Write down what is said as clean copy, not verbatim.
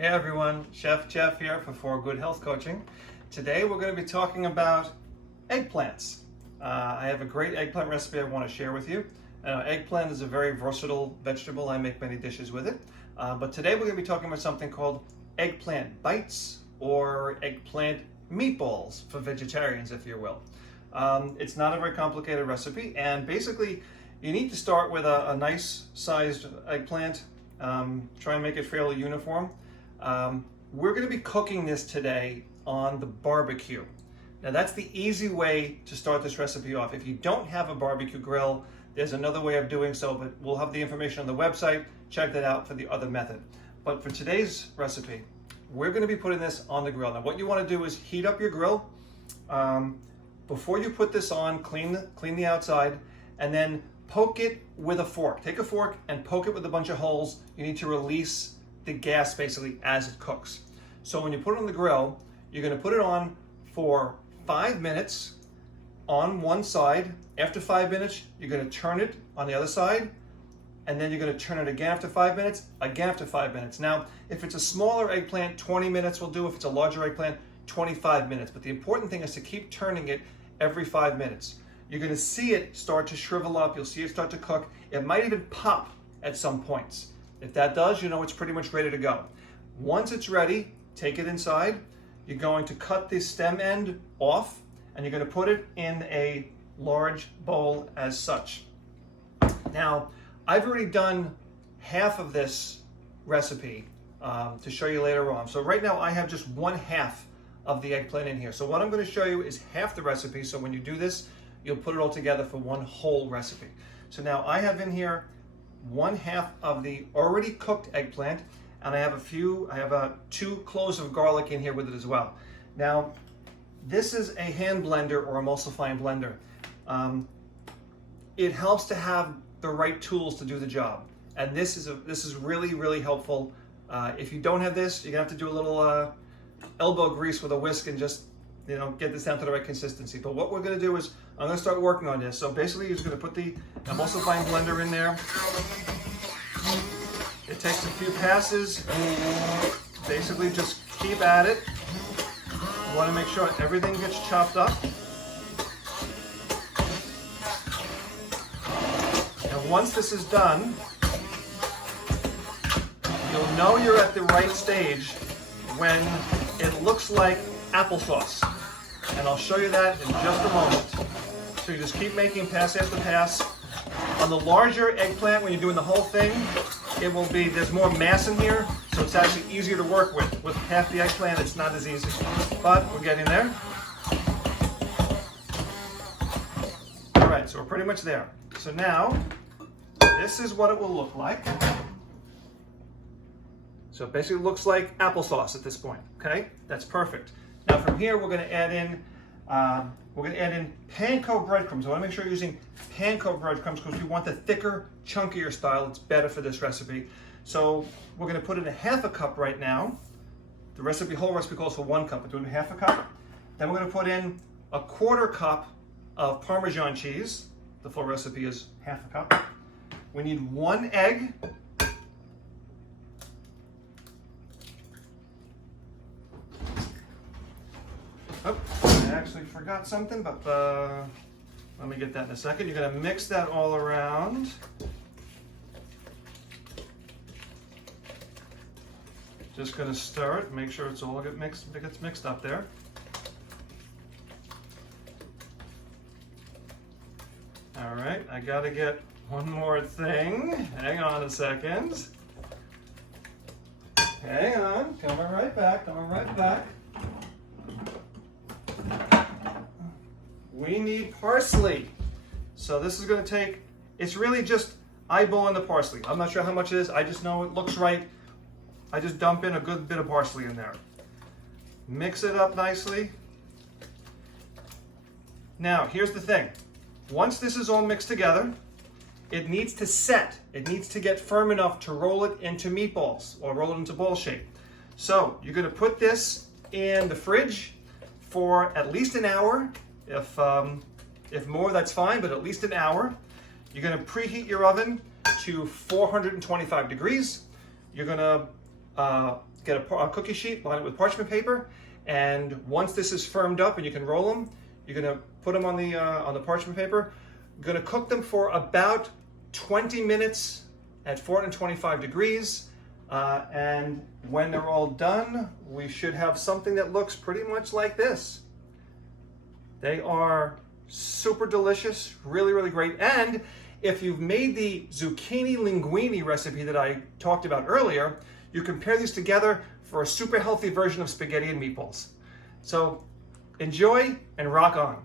Hey everyone, Chef Jeff here for Good Health Coaching. Today we're going to be talking about eggplants. I have a great eggplant recipe I want to share with you. Eggplant is a very versatile vegetable. I make many dishes with it. But today we're going to be talking about something called eggplant bites or eggplant meatballs for vegetarians, if you will. It's not a very complicated recipe, and basically you need to start with a nice sized eggplant. Try and make it fairly uniform. We're going to be cooking this today on the barbecue. Now that's the easy way to start this recipe off. If you don't have a barbecue grill, there's another way of doing so, but we'll have the information on the website. Check that out for the other method. But for today's recipe, we're going to be putting this on the grill. Now what you want to do is heat up your grill. Before you put this on, clean the outside, and then poke it with a fork. Take a fork and poke it with a bunch of holes. You need to release the gas basically as it cooks. So when you put it on the grill, you're going to put it on for 5 minutes on one side. After 5 minutes, you're going to turn it on the other side, and then you're going to turn it again after 5 minutes, again after 5 minutes. Now, if it's a smaller eggplant, 20 minutes will do. If it's a larger eggplant, 25 minutes. But the important thing is to keep turning it every 5 minutes. You're going to see it start to shrivel up. You'll see it start to cook. It might even pop at some points. If that does, you know it's pretty much ready to go. Once it's ready, take it inside. You're going to cut the stem end off, and you're going to put it in a large bowl as such. Now, I've already done half of this recipe to show you later on. So right now I have just 1/2 of the eggplant in here. So what I'm going to show you is half the recipe. So when you do this, you'll put it all together for one whole recipe. So now I have in here 1/2 of the already cooked eggplant, and I have 2 cloves of garlic in here with it as well. Now, this is a hand blender or emulsifying blender. It helps to have the right tools to do the job, and this is really helpful. If you don't have this, you're gonna have to do a little elbow grease with a whisk and just get this down to the right consistency. But what we're gonna do is I'm gonna start working on this. So basically, you're just gonna put the emulsifying blender in there. It takes a few passes. Basically, just keep at it. You want to make sure everything gets chopped up. And once this is done, you'll know you're at the right stage when it looks like applesauce. And I'll show you that in just a moment. So you just keep making pass after pass. On the larger eggplant, when you're doing the whole thing, there's more mass in here, so it's actually easier to work with. With half the eggplant, it's not as easy, but we're getting there. All right, so we're pretty much there. So now, this is what it will look like. So it basically looks like applesauce at this point, okay? That's perfect. Now from here, we're gonna add in panko breadcrumbs. I want to make sure you're using panko breadcrumbs because we want the thicker, chunkier style. It's better for this recipe. So we're going to put in 1/2 cup right now. The whole recipe calls for 1 cup. We're doing 1/2 cup. Then we're going to put in 1/4 cup of Parmesan cheese. The full recipe is 1/2 cup. We need 1 egg. Oh, I actually forgot something, but let me get that in a second. You're going to mix that all around. Just going to stir it, make sure it's all gets mixed up there. All right, I got to get one more thing. Hang on a second. Hang on, coming right back. We need parsley. So this is going to take, it's really just eyeballing the parsley. I'm not sure how much it is. I just know it looks right. I just dump in a good bit of parsley in there. Mix it up nicely. Now, here's the thing. Once this is all mixed together, it needs to set. It needs to get firm enough to roll it into meatballs or roll it into ball shape. So you're going to put this in the fridge for at least an hour. If more, that's fine, but at least an hour. You're going to preheat your oven to 425 degrees. You're going to get a cookie sheet, line it with parchment paper, and once this is firmed up and you can roll them, you're gonna put them on the parchment paper. You're gonna cook them for about 20 minutes at 425 degrees. And when they're all done, we should have something that looks pretty much like this. They are super delicious, really, really great. And if you've made the zucchini linguine recipe that I talked about earlier, you can pair these together for a super healthy version of spaghetti and meatballs. So enjoy and rock on.